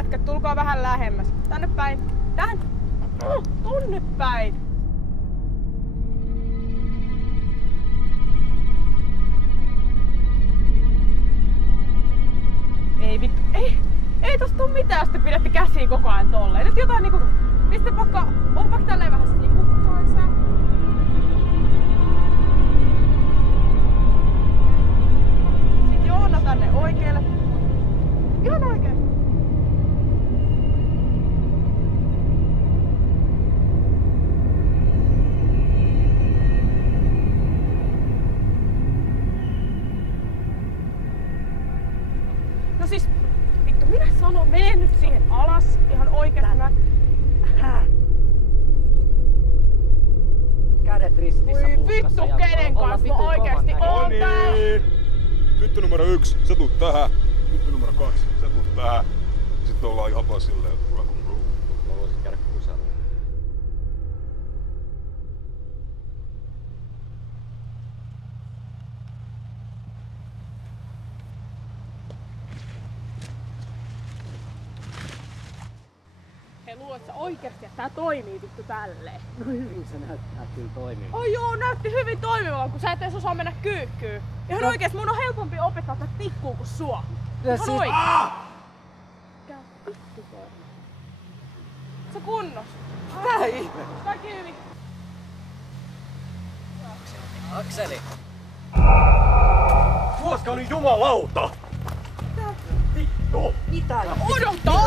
jätkät, tulkaa vähän lähemmäs. Tänne päin. Tonne päin. Ei vittu, ei tosta tuu mitään, jos te pidätte käsiä koko ajan tolleen. Nyt jotain niinku, pistä vaikka tälleen vähän sivuttoissa. Sit Joona tänne oikealle. Ihan oikeesti. No siis, vittu, minä sanon, mene nyt siihen alas, ihan oikeesti mä... Kädet ristissä Voi puskassa. vittu, kenen kanssa mä oikeesti oon täällä? Tyttö numero 1, sä tuut tähän. Tyttö numero 2, sä tuut tähän. Sitten ollaan ihan vaan silleen, että Mä voisin käydä kusella. Hei, luulet sä oikeesti, että tää toimii vittu tälleen? No hyvin se näyttää kyllä toimivan. Oi joo, näytti hyvin toimivan, kun sä et edes osaa mennä kyykkyyn. Ihan oikeesti, mun on helpompi opettaa tätä tikkuu kuin sua. Ja Ihan oikeesti. Mikä vittu toi? Sä kunnos? Mitä ihme? Kaikki hyvin. Akseli! Tuoska oli jumalauta! Vittu! Mitä? Odota!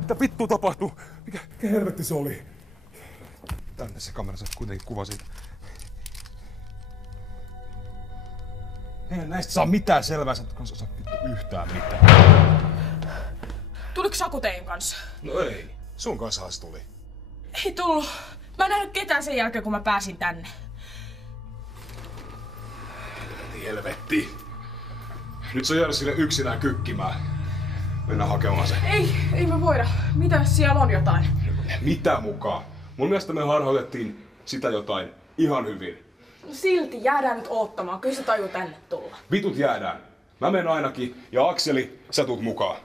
Mitä vittu tapahtuu? Mikä helvetti se oli? Tänne se kamera, sä kuitenkin kuvasit. Eihän näistä saa mitään selvää, sä et kanssa osaa yhtään mitään. Tuliko Saku teidän kanssa? No ei, sun kanssa se tuli. Ei tullut. Mä en nähnyt ketään sen jälkeen, kun mä pääsin tänne. Helvetti. Nyt se on jäänyt sille yksinään kykkimään. Mennään hakemaan se. Ei me voida. Mitä siellä on jotain? Mitä mukaan? Mun mielestä me harjoitettiin sitä jotain ihan hyvin. No silti jäädään nyt oottamaan. Kyllä se tajuu tänne tulla. Vitut jäädään. Mä menen ainakin ja Akseli, sä tuut mukaan.